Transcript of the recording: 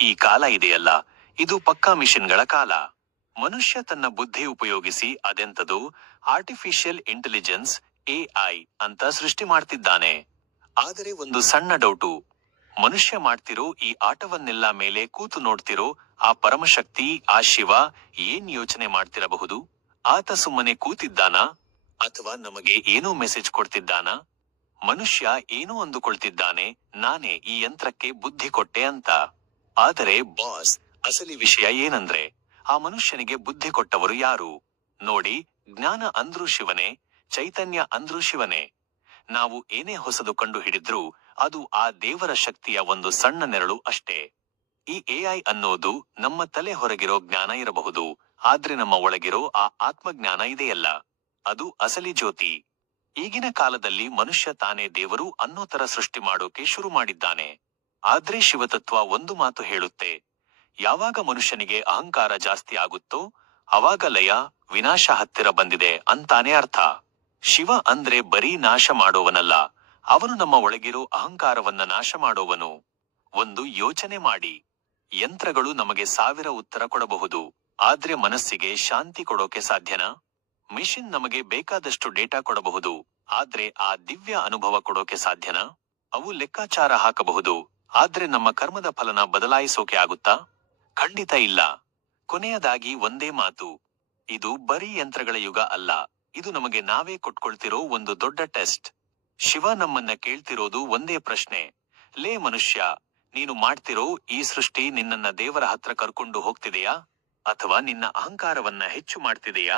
ಈ ಕಾಲ ಇದೆಯಲ್ಲ, ಇದು ಪಕ್ಕಾ ಮಿಷನ್ಗಳ ಕಾಲ. ಮನುಷ್ಯ ತನ್ನ ಬುದ್ಧಿ ಉಪಯೋಗಿಸಿ ಅದೆಂತದು ಆರ್ಟಿಫಿಷಿಯಲ್ ಇಂಟೆಲಿಜೆನ್ಸ್ ಎಐ ಅಂತ ಸೃಷ್ಟಿ ಮಾಡ್ತಿದ್ದಾನೆ. ಆದರೆ ಒಂದು ಸಣ್ಣ ಡೌಟು, ಮನುಷ್ಯ ಮಾಡ್ತಿರೋ ಈ ಆಟವನ್ನೆಲ್ಲ ಮೇಲೆ ಕೂತು ನೋಡ್ತಿರೋ ಆ ಪರಮಶಕ್ತಿ, ಆ ಶಿವ ಏನ್ ಯೋಚನೆ ಮಾಡ್ತಿರಬಹುದು? ಆತ ಸುಮ್ಮನೆ ಕೂತಿದ್ದಾನಾ? ಅಥವಾ ನಮಗೆ ಏನೋ ಮೆಸೇಜ್ ಕೊಡ್ತಿದ್ದಾನಾ? ಮನುಷ್ಯ ಏನೋ ಅಂದುಕೊಳ್ತಿದ್ದಾನೆ, ನಾನೇ ಈ ಯಂತ್ರಕ್ಕೆ ಬುದ್ಧಿ ಕೊಟ್ಟೆ ಅಂತ. ಆದರೆ ಬಾಸ್, ಅಸಲಿ ವಿಷಯ ಏನಂದ್ರೆ, ಆ ಮನುಷ್ಯನಿಗೆ ಬುದ್ಧಿ ಕೊಟ್ಟವರು ಯಾರು? ನೋಡಿ, ಜ್ಞಾನ ಅಂದ್ರೂ ಶಿವನೇ, ಚೈತನ್ಯ ಅಂದ್ರೂ ಶಿವನೇ. ನಾವು ಏನೇ ಹೊಸದು ಕಂಡು ಹಿಡಿದ್ರೂ ಅದು ಆ ದೇವರ ಶಕ್ತಿಯ ಒಂದು ಸಣ್ಣ ನೆರಳು ಅಷ್ಟೇ. ಈ ಎಐ ಅನ್ನೋದು ನಮ್ಮ ತಲೆ ಹೊರಗಿರೋ ಜ್ಞಾನ ಇರಬಹುದು, ಆದ್ರೆ ನಮ್ಮ ಒಳಗಿರೋ ಆ ಆತ್ಮಜ್ಞಾನ ಇದೆಯಲ್ಲ, ಅದು ಅಸಲಿ ಜ್ಯೋತಿ. ಈಗಿನ ಕಾಲದಲ್ಲಿ ಮನುಷ್ಯ ತಾನೇ ದೇವರು ಅನ್ನೋ ತರ ಸೃಷ್ಟಿ ಮಾಡೋಕೆ ಶುರು ಮಾಡಿದ್ದಾನೆ. ಆದ್ರೆ ಶಿವತತ್ವ ಒಂದು ಮಾತು ಹೇಳುತ್ತೆ, ಯಾವಾಗ ಮನುಷ್ಯನಿಗೆ ಅಹಂಕಾರ ಜಾಸ್ತಿ ಆಗುತ್ತೋ ಅವಾಗ ಲಯ, ವಿನಾಶ ಹತ್ತಿರ ಬಂದಿದೆ ಅಂತಾನೆ ಅರ್ಥ. ಶಿವ ಅಂದ್ರೆ ಬರೀ ನಾಶ ಮಾಡೋವನಲ್ಲ, ಅವನು ನಮ್ಮ ಒಳಗಿರೋ ಅಹಂಕಾರವನ್ನ ನಾಶ ಮಾಡೋವನು. ಒಂದು ಯೋಚನೆ ಮಾಡಿ, ಯಂತ್ರಗಳು ನಮಗೆ 1000 ಉತ್ತರ ಕೊಡಬಹುದು, ಆದ್ರೆ ಮನಸ್ಸಿಗೆ ಶಾಂತಿ ಕೊಡೋಕೆ ಸಾಧ್ಯನಾ? ಮಿಷಿನ್ ನಮಗೆ ಬೇಕಾದಷ್ಟು ಡೇಟಾ ಕೊಡಬಹುದು, ಆದ್ರೆ ಆ ದಿವ್ಯ ಅನುಭವ ಕೊಡೋಕೆ ಸಾಧ್ಯನಾ? ಅವು ಲೆಕ್ಕಾಚಾರ ಹಾಕಬಹುದು, ಆದ್ರೆ ನಮ್ಮ ಕರ್ಮದ ಫಲನ ಬದಲಾಯಿಸೋಕೆ ಆಗುತ್ತಾ? ಖಂಡಿತ ಇಲ್ಲ. ಕೊನೆಯದಾಗಿ ಒಂದೇ ಮಾತು, ಇದು ಬರೀ ಯಂತ್ರಗಳ ಯುಗ ಅಲ್ಲ, ಇದು ನಮಗೆ ನಾವೇ ಕೊಟ್ಕೊಳ್ತಿರೋ ಒಂದು ದೊಡ್ಡ ಟೆಸ್ಟ್. ಶಿವ ನಮ್ಮನ್ನ ಕೇಳ್ತಿರೋದು ಒಂದೇ ಪ್ರಶ್ನೆ, ಲೇ ಮನುಷ್ಯ, ನೀನು ಮಾಡ್ತಿರೋ ಈ ಸೃಷ್ಟಿ ನಿನ್ನನ್ನ ದೇವರ ಹತ್ರ ಕರ್ಕೊಂಡು ಹೋಗ್ತಿದೆಯಾ? ಅಥವಾ ನಿನ್ನ ಅಹಂಕಾರವನ್ನ ಹೆಚ್ಚು ಮಾಡ್ತಿದೆಯಾ?